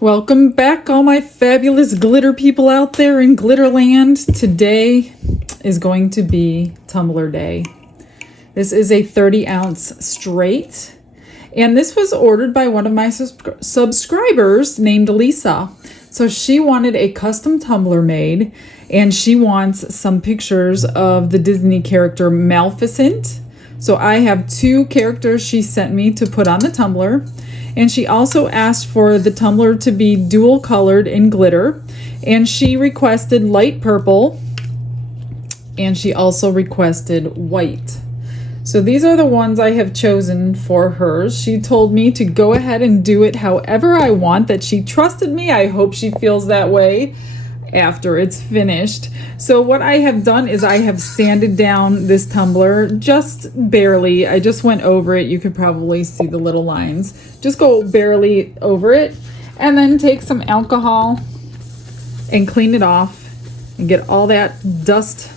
Welcome back, all my fabulous glitter people out there in Glitterland. Today is going to be Tumbler Day. This is a 30-ounce straight, and this was ordered by one of my subscribers named Lisa. So she wanted a custom tumbler made, and she wants some pictures of the Disney character Maleficent. So I have two characters she sent me to put on the tumbler. And she also asked for the tumbler to be dual colored in glitter. And she requested light purple. And she also requested white. So these are the ones I have chosen for hers. She told me to go ahead and do it however I want, that she trusted me. I hope she feels that way after it's finished. So what I have done is I have sanded down this tumbler just barely. I just went over it. You could probably see the little lines. Just go barely over it, and then take some alcohol and clean it off and get all that dust.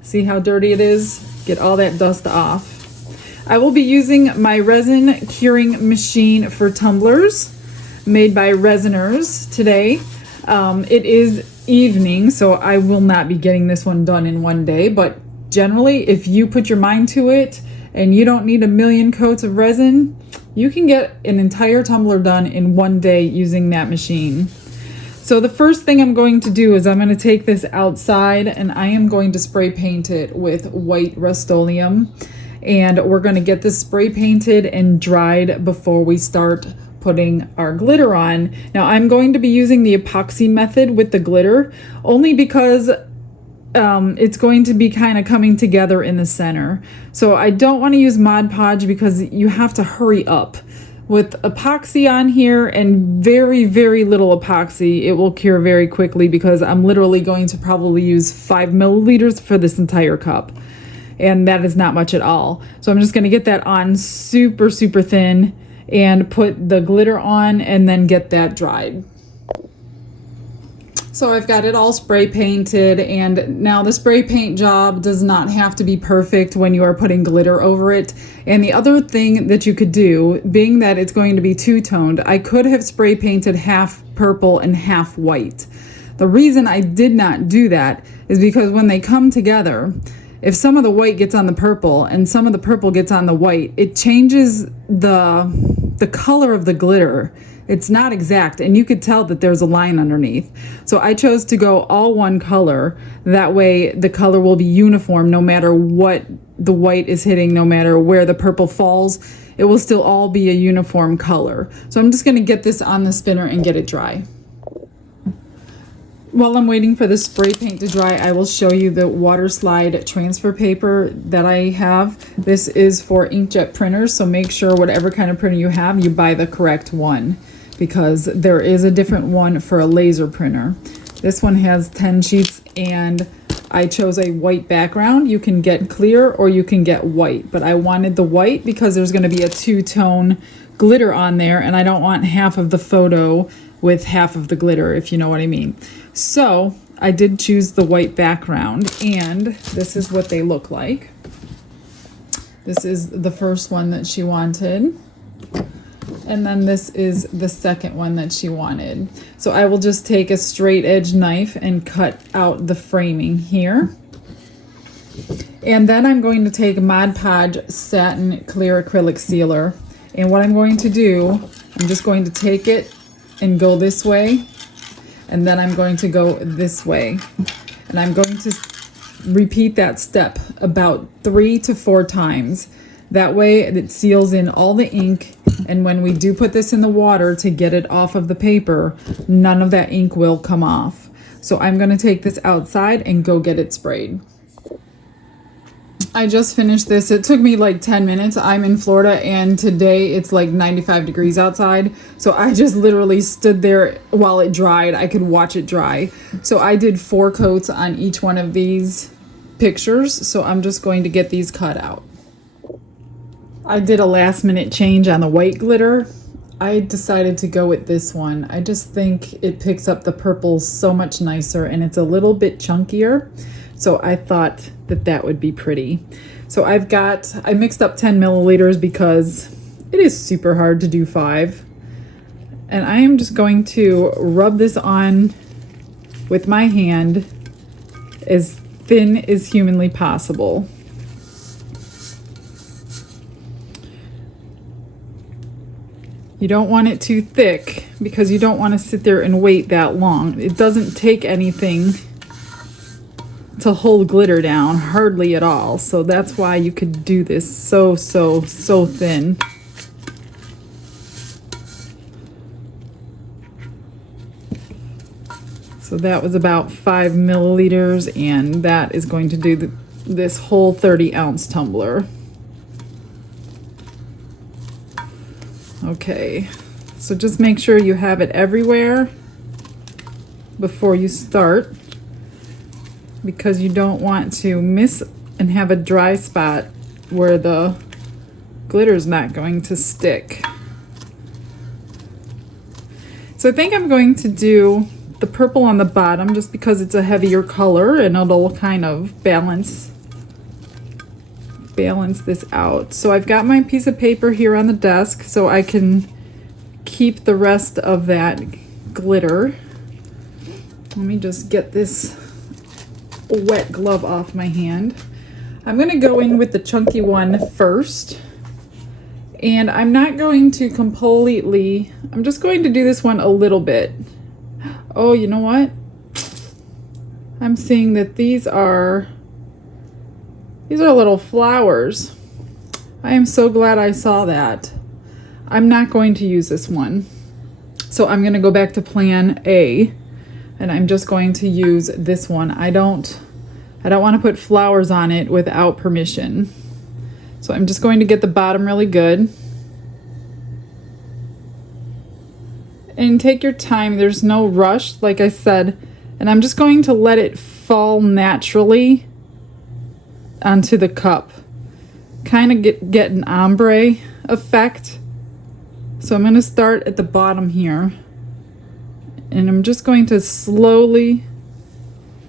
See how dirty it is? Get all that dust off. I will be using my resin curing machine for tumblers made by Resiners today. It is evening, so I will not be getting this one done in one day, but generally if you put your mind to it and you don't need a million coats of resin, you can get an entire tumbler done in one day using that machine. So the first thing I'm going to do is I'm going to take this outside and I am going to spray paint it with white Rust-Oleum, and we're going to get this spray painted and dried before we start putting our glitter on. Now I'm going to be using the epoxy method with the glitter only because it's going to be kind of coming together in the center. So I don't want to use Mod Podge because you have to hurry up. With epoxy on here and very, very little epoxy, it will cure very quickly because I'm literally going to probably use 5 milliliters for this entire cup. And that is not much at all. So I'm just going to get that on super, super thin and put the glitter on and then get that dried. So I've got it all spray painted, and now the spray paint job does not have to be perfect when you are putting glitter over it. And the other thing that you could do, being that it's going to be two-toned, I could have spray painted half purple and half white. The reason I did not do that is because when they come together, if some of the white gets on the purple and some of the purple gets on the white, it changes the color of the glitter. It's not exact, and you could tell that there's a line underneath. So I chose to go all one color. That way the color will be uniform no matter what the white is hitting, no matter where the purple falls. It will still all be a uniform color. So I'm just going to get this on the spinner and get it dry. While I'm waiting for the spray paint to dry, I will show you the Waterslide transfer paper that I have. This is for inkjet printers, so make sure whatever kind of printer you have, you buy the correct one, because there is a different one for a laser printer. This one has 10 sheets, and I chose a white background. You can get clear or you can get white, but I wanted the white because there's going to be a two-tone glitter on there, and I don't want half of the photo with half of the glitter, if you know what I mean. So I did choose the white background, and this is what they look like. This is the first one that she wanted, and then this is the second one that she wanted. So I will just take a straight edge knife and cut out the framing here. And then I'm going to take Mod Podge Satin Clear Acrylic Sealer, and what I'm going to do, I'm just going to take it and go this way, and then I'm going to go this way, and I'm going to repeat that step about 3 to 4 times. That way it seals in all the ink, and when we do put this in the water to get it off of the paper, none of that ink will come off. So I'm going to take this outside and go get it sprayed. I just finished this. It took me like 10 minutes. I'm in Florida, and today it's like 95 degrees outside. So I just literally stood there while it dried. I could watch it dry. So I did 4 coats on each one of these pictures. So I'm just going to get these cut out. I did a last minute change on the white glitter. I decided to go with this one. I just think it picks up the purple so much nicer, and it's a little bit chunkier. So I thought that that would be pretty. So I mixed up 10 milliliters because it is super hard to do 5. And I am just going to rub this on with my hand as thin as humanly possible. You don't want it too thick because you don't want to sit there and wait that long. It doesn't take anything to hold glitter down, hardly at all. So that's why you could do this so thin. So that was about 5 milliliters, and that is going to do this whole 30-ounce tumbler. Okay, so just make sure you have it everywhere before you start, because you don't want to miss and have a dry spot where the glitter's not going to stick. So I think I'm going to do the purple on the bottom just because it's a heavier color and it'll kind of balance this out. So I've got my piece of paper here on the desk so I can keep the rest of that glitter. Let me just get this wet glove off my hand. I'm going to go in with the chunky one first, and I'm not going to completely, I'm just going to do this one a little bit. Oh, you know what? I'm seeing that these are little flowers. I am so glad I saw that. I'm not going to use this one. So I'm going to go back to plan A, and I'm just going to use this one. I don't want to put flowers on it without permission. So I'm just going to get the bottom really good. And take your time, there's no rush, like I said, and I'm just going to let it fall naturally onto the cup. Kind of get an ombre effect. So I'm going to start at the bottom here, and I'm just going to slowly,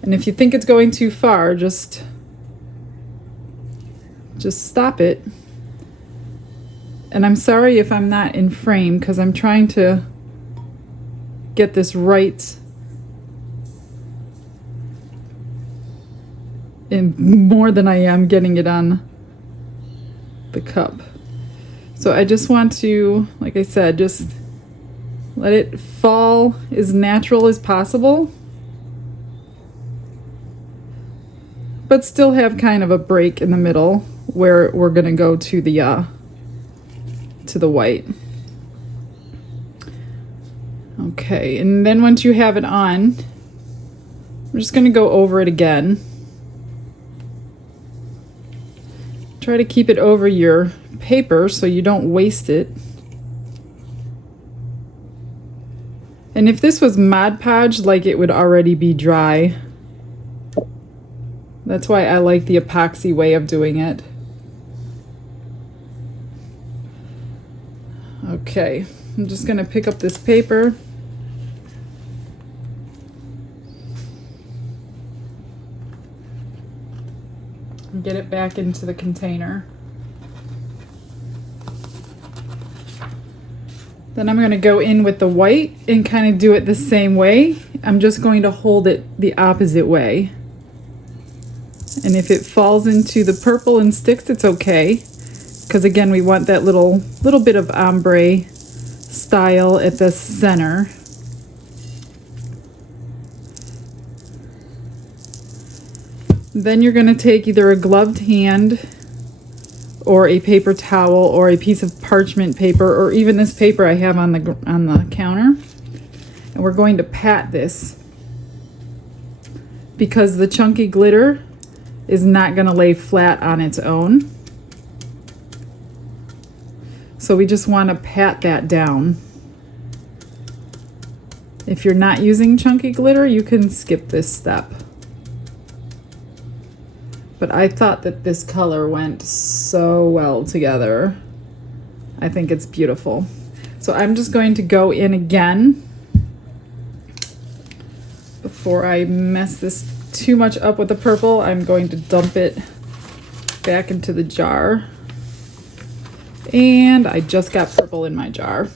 and if you think it's going too far, just stop it. And I'm sorry if I'm not in frame because I'm trying to get this right in more than I am getting it on the cup. So I just want to, like I said, just let it fall as natural as possible, but still have kind of a break in the middle where we're gonna go to the white. Okay, and then once you have it on, I'm just going to go over it again. Try to keep it over your paper so you don't waste it. And if this was Mod Podge, like, it would already be dry. That's why I like the epoxy way of doing it. Okay, I'm just going to pick up this paper. Get it back into the container. Then I'm going to go in with the white and kind of do it the same way. I'm just going to hold it the opposite way. And if it falls into the purple and sticks, it's okay. Because again, we want that little bit of ombre style at the center. Then you're going to take either a gloved hand or a paper towel or a piece of parchment paper, or even this paper I have on the counter, and we're going to pat this because the chunky glitter is not going to lay flat on its own. So we just want to pat that down. If you're not using chunky glitter, you can skip this step. But I thought that this color went so well together. I think it's beautiful. So I'm just going to go in again before I mess this too much up with the purple. I'm going to dump it back into the jar. And I just got purple in my jar.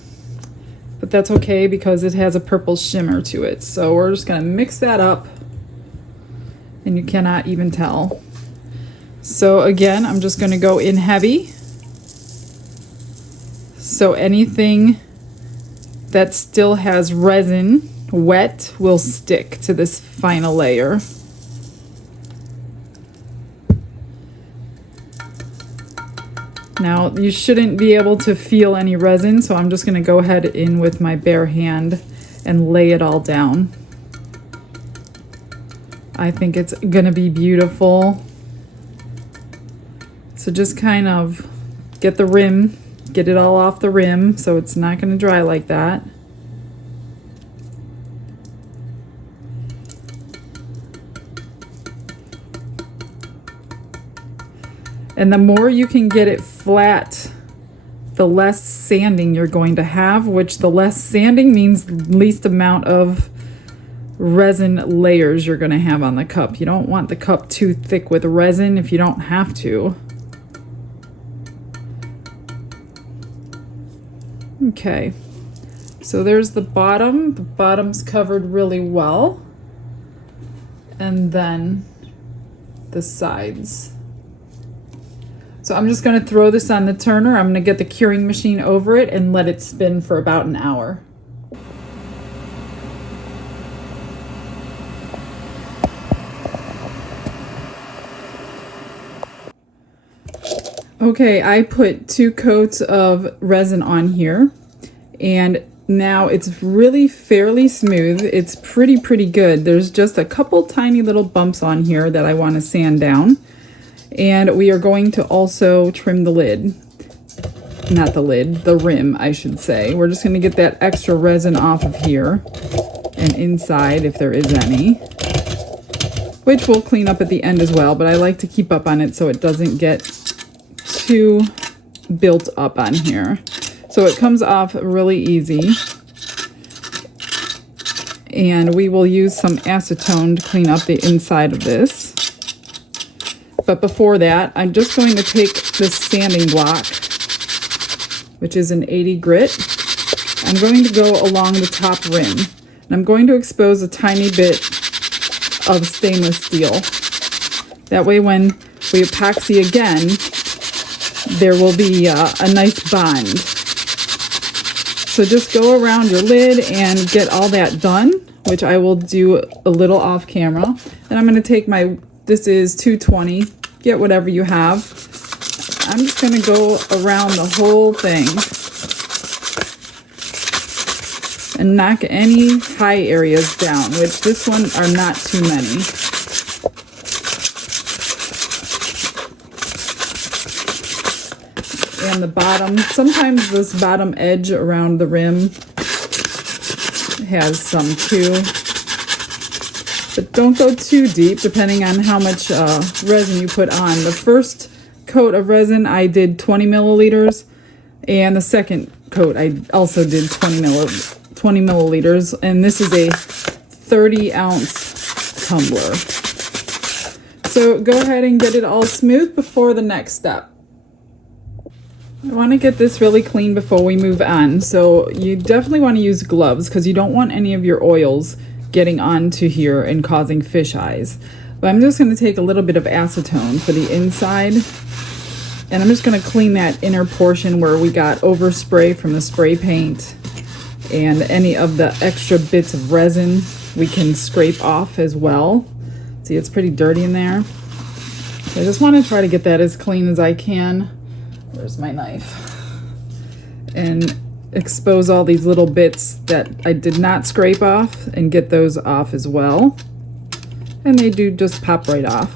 But that's okay because it has a purple shimmer to it. So we're just gonna mix that up, and you cannot even tell. So again, I'm just gonna go in heavy. So anything that still has resin wet will stick to this final layer. Now you shouldn't be able to feel any resin, so I'm just going to go ahead in with my bare hand and lay it all down. I think it's going to be beautiful. So just kind of get the rim, get it all off the rim so it's not going to dry like that. And the more you can get it flat, the less sanding you're going to have, which the less sanding means least amount of resin layers you're going to have on the cup. You don't want the cup too thick with resin if you don't have to. Okay, so there's the bottom. The bottom's covered really well. And then the sides. So I'm just going to throw this on the turner. I'm going to get the curing machine over it and let it spin for about an hour. Okay, I put 2 coats of resin on here, and now it's really fairly smooth. It's pretty good. There's just a couple tiny little bumps on here that I want to sand down. And we are going to also trim the lid. Not the lid, the rim, I should say. We're just going to get that extra resin off of here and inside if there is any, which we'll clean up at the end as well, but I like to keep up on it so it doesn't get too built up on here. So it comes off really easy. And we will use some acetone to clean up the inside of this. But before that, I'm just going to take this sanding block, which is an 80 grit. I'm going to go along the top rim. And I'm going to expose a tiny bit of stainless steel. That way when we epoxy again, there will be a nice bond. So just go around your lid and get all that done, which I will do a little off camera. And I'm going to take my, this is 220, get whatever you have. I'm just going to go around the whole thing and knock any high areas down, which this one are not too many. And the bottom, sometimes this bottom edge around the rim has some too. But don't go too deep depending on how much resin you put on. The first coat of resin I did 20 milliliters, and the second coat I also did 20 milliliters, and this is a 30-ounce tumbler. So go ahead and get it all smooth before the next step. I want to get this really clean before we move on. So you definitely want to use gloves because you don't want any of your oils getting onto here and causing fish eyes. But I'm just going to take a little bit of acetone for the inside, and I'm just going to clean that inner portion where we got overspray from the spray paint, and any of the extra bits of resin we can scrape off as well. See, it's pretty dirty in there. So I just want to try to get that as clean as I can. Where's my knife? And expose all these little bits that I did not scrape off and get those off as well. And they do just pop right off.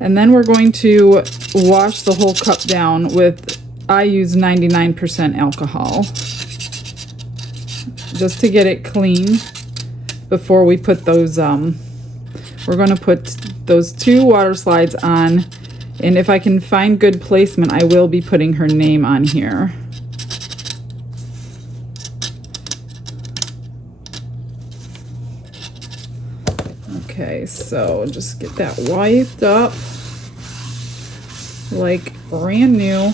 And then we're going to wash the whole cup down with, I use 99% alcohol, just to get it clean before we put those, we're going to put those 2 water slides on. And if I can find good placement, I will be putting her name on here. Okay, so just get that wiped up like brand new.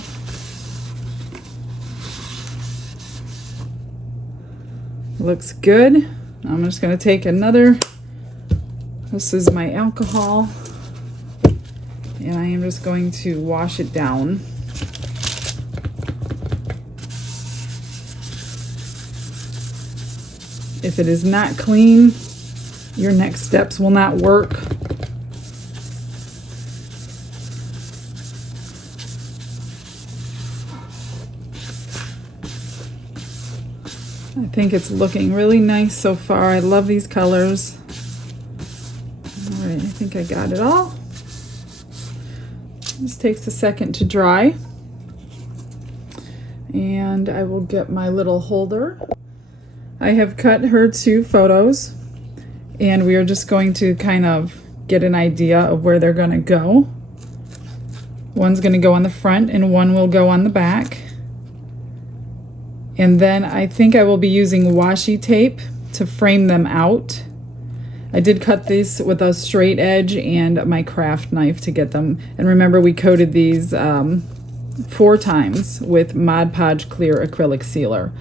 Looks good. I'm just going to take another, this is my alcohol, and I am just going to wash it down. If it is not clean, your next steps will not work. I think it's looking really nice so far. I love these colors. All right, I think I got it all. This takes a second to dry. And I will get my little holder. I have cut her 2 photos, and we are just going to kind of get an idea of where they're going to go. One's going to go on the front and one will go on the back. And then I think I will be using washi tape to frame them out. I did cut these with a straight edge and my craft knife to get them. And remember, we coated these 4 times with Mod Podge clear acrylic sealer.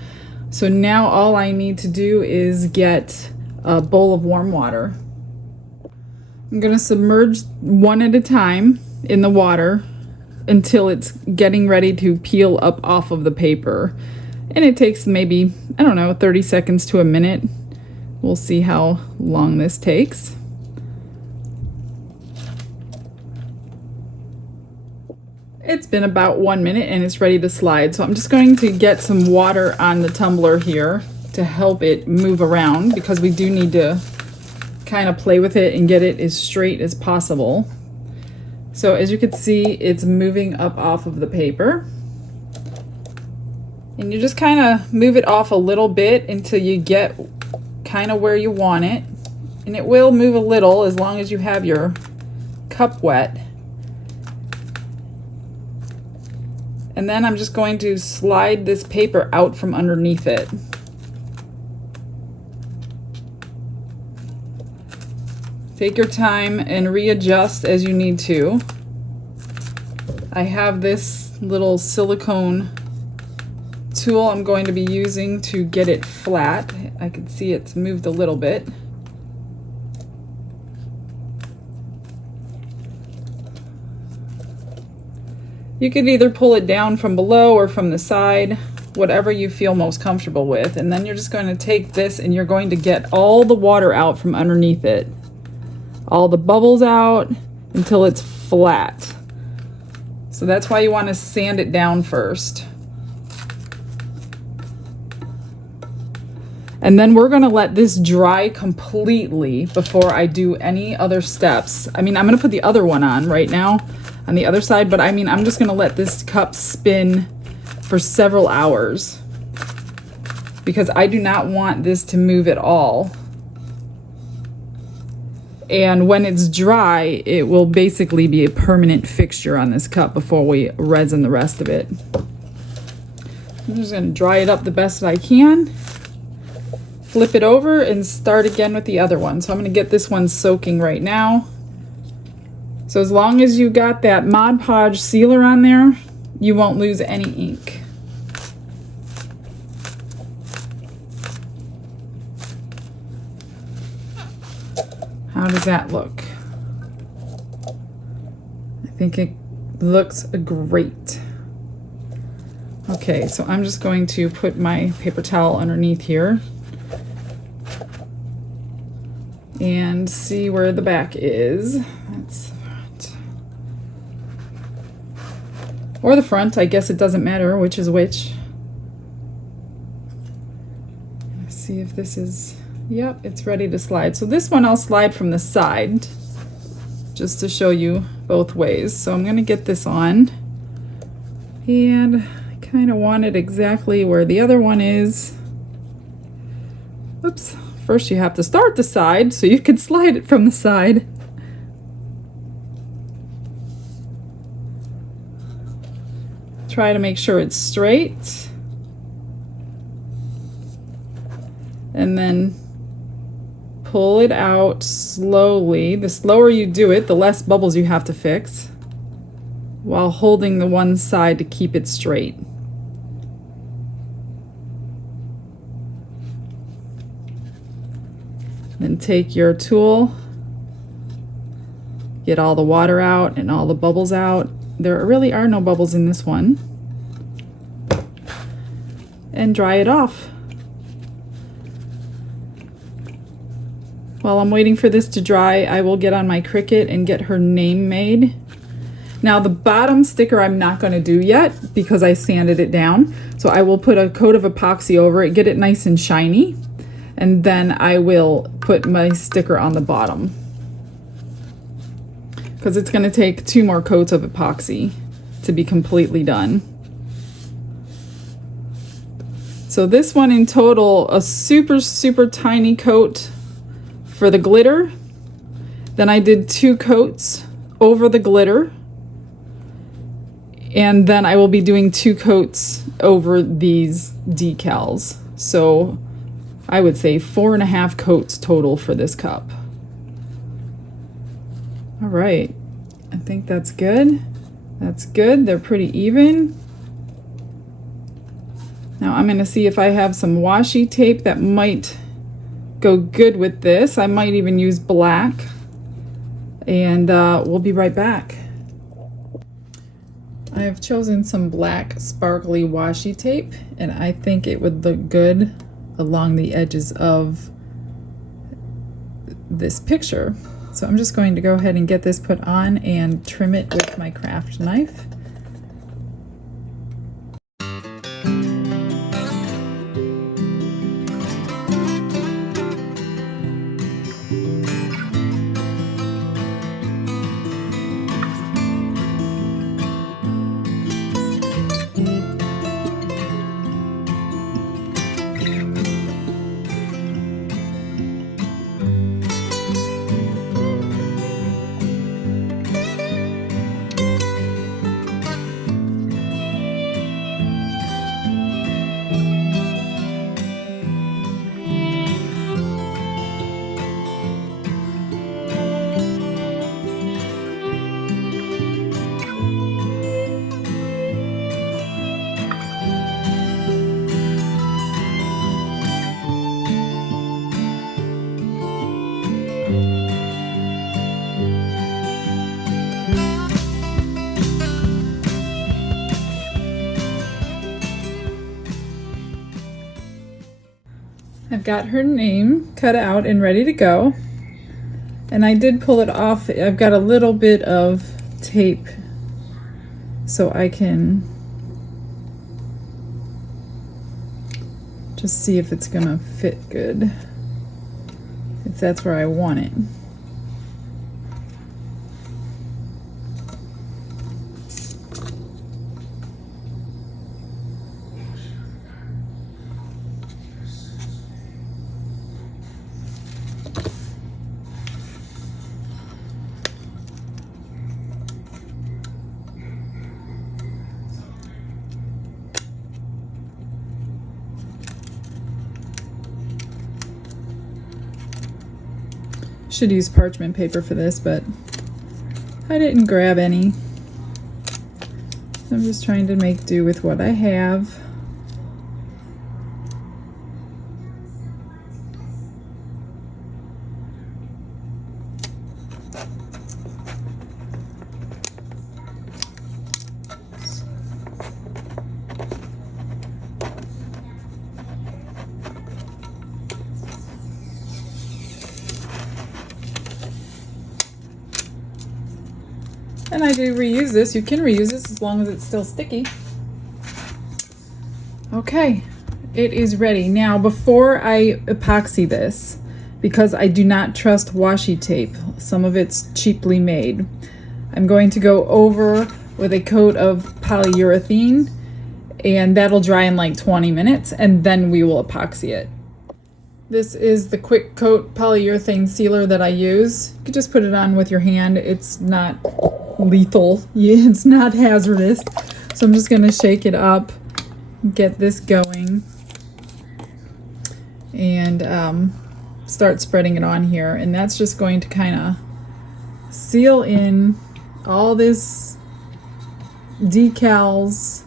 So now all I need to do is get a bowl of warm water. I'm going to submerge one at a time in the water until it's getting ready to peel up off of the paper. And it takes maybe, I don't know, 30 seconds to a minute. We'll see how long this takes. It's been about 1 minute and it's ready to slide. So I'm just going to get some water on the tumbler here to help it move around, because we do need to kind of play with it and get it as straight as possible. So as you can see, it's moving up off of the paper. And you just kind of move it off a little bit until you get kind of where you want it. And it will move a little as long as you have your cup wet. And then I'm just going to slide this paper out from underneath it. Take your time and readjust as you need to. I have this little silicone tool I'm going to be using to get it flat. I can see it's moved a little bit. You could either pull it down from below or from the side, whatever you feel most comfortable with. And then you're just going to take this and you're going to get all the water out from underneath it. All the bubbles out until it's flat. So that's why you want to sand it down first. And then we're going to let this dry completely before I do any other steps. I mean, I'm going to put the other one on right now on the other side, but I mean, I'm just going to let this cup spin for several hours because I do not want this to move at all. And when it's dry, it will basically be a permanent fixture on this cup before we resin the rest of it. I'm just going to dry it up the best that I can. Flip it over and start again with the other one. So I'm going to get this one soaking right now. So as long as you got that Mod Podge sealer on there, you won't lose any ink. How does that look? I think it looks great. Okay, so I'm just going to put my paper towel underneath here and see where the back is. That's the front. Or the front, I guess it doesn't matter which is which. Let's see if this is, yep, it's ready to slide. So this one I'll slide from the side just to show you both ways. So I'm going to get this on, and I kind of want it exactly where the other one is. Oops. First you have to start the side so you can slide it from the side. Try to make sure it's straight. And then pull it out slowly. The slower you do it, the less bubbles you have to fix, while holding the one side to keep it straight. And take your tool, get all the water out and all the bubbles out. There really are no bubbles in this one. And dry it off. While I'm waiting for this to dry, I will get on my Cricut and get her name made. Now the bottom sticker I'm not going to do yet because I sanded it down. So I will put a coat of epoxy over it, get it nice and shiny, and then I will put my sticker on the bottom. Because it's going to take 2 more coats of epoxy to be completely done. So this one in total, a super, super tiny coat for the glitter. Then I did 2 coats over the glitter. And then I will be doing 2 coats over these decals. So I would say 4.5 coats total for this cup. All right, I think that's good. That's good, they're pretty even. Now I'm gonna see if I have some washi tape that might go good with this. I might even use black, and we'll be right back. I have chosen some black sparkly washi tape, and I think it would look good along the edges of this picture. So I'm just going to go ahead and get this put on and trim it with my craft knife. I've got her name cut out and ready to go. And I did pull it off. I've got a little bit of tape so I can just see if it's gonna fit good, if that's where I want it. Should use parchment paper for this, but I didn't grab any. I'm just trying to make do with what I have. And I do reuse this. You can reuse this as long as it's still sticky. Okay, it is ready. Now, before I epoxy this, because I do not trust washi tape, some of it's cheaply made, I'm going to go over with a coat of polyurethane, and that'll dry in like 20 minutes, and then we will epoxy it. This is the quick coat polyurethane sealer that I use. You can just put it on with your hand. It's not lethal. It's not hazardous. So I'm just going to shake it up, get this going, and start spreading it on here. And that's just going to kind of seal in all this decals,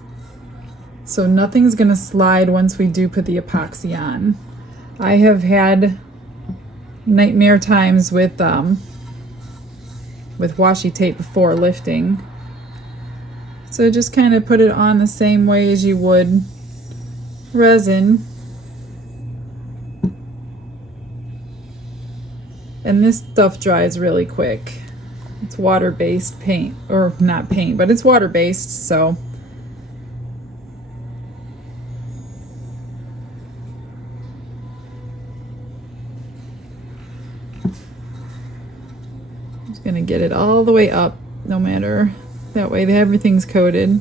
so nothing's going to slide once we do put the epoxy on. I have had nightmare times with washi tape before lifting. So just kind of put it on the same way as you would resin. And this stuff dries really quick. It's water-based paint, or not paint, but it's water-based, so. I'm just gonna get it all the way up, no matter, that way everything's coated.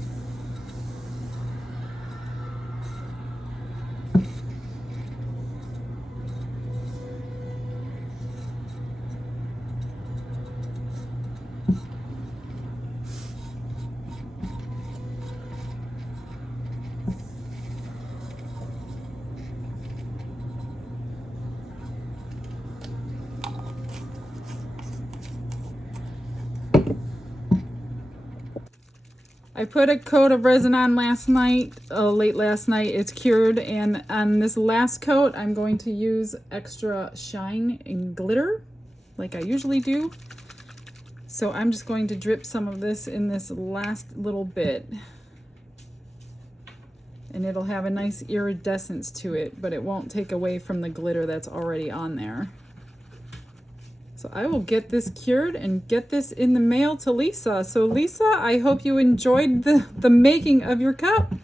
I put a coat of resin on last night, late last night. It's cured, and on this last coat, I'm going to use extra shine and glitter, like I usually do. So I'm just going to drip some of this in this last little bit. And it'll have a nice iridescence to it, but it won't take away from the glitter that's already on there. So I will get this cured and get this in the mail to Lisa. So Lisa, I hope you enjoyed the making of your cup.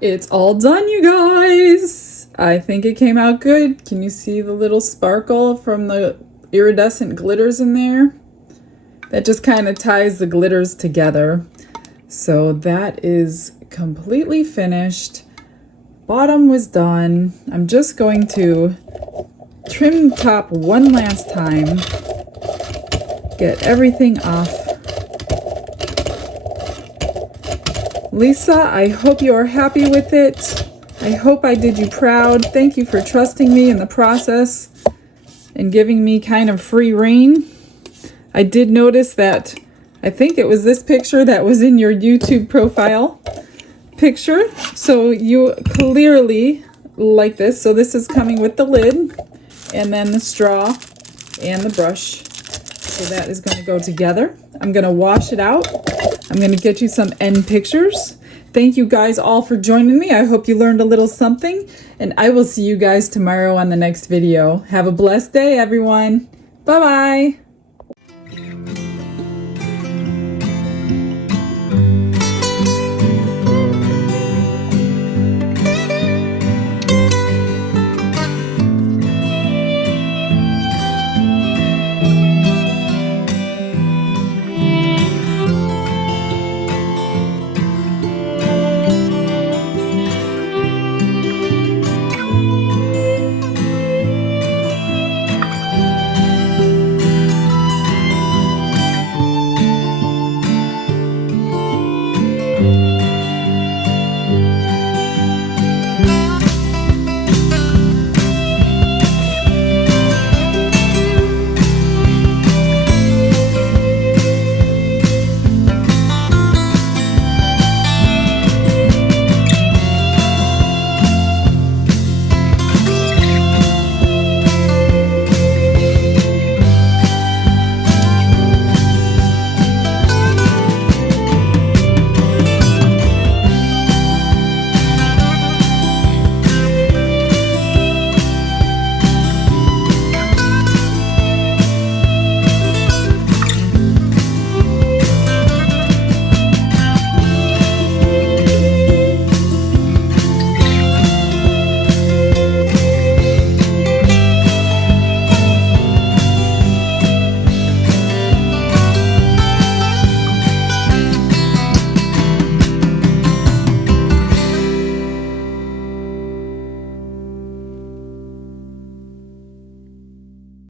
It's all done, you guys. I think it came out good. Can you see the little sparkle from the iridescent glitters in there? That just kind of ties the glitters together. So that is completely finished. Bottom was done. I'm just going to trim top one last time. Get everything off. Lisa, I hope you are happy with it. I hope I did you proud. Thank you for trusting me in the process and giving me kind of free rein. I did notice that, I think it was this picture that was in your YouTube profile picture. So you clearly like this. So this is coming with the lid and then the straw and the brush. So that is going to go together. I'm going to wash it out. I'm going to get you some end pictures. Thank you guys all for joining me. I hope you learned a little something, and I will see you guys tomorrow on the next video. Have a blessed day, everyone. Bye-bye.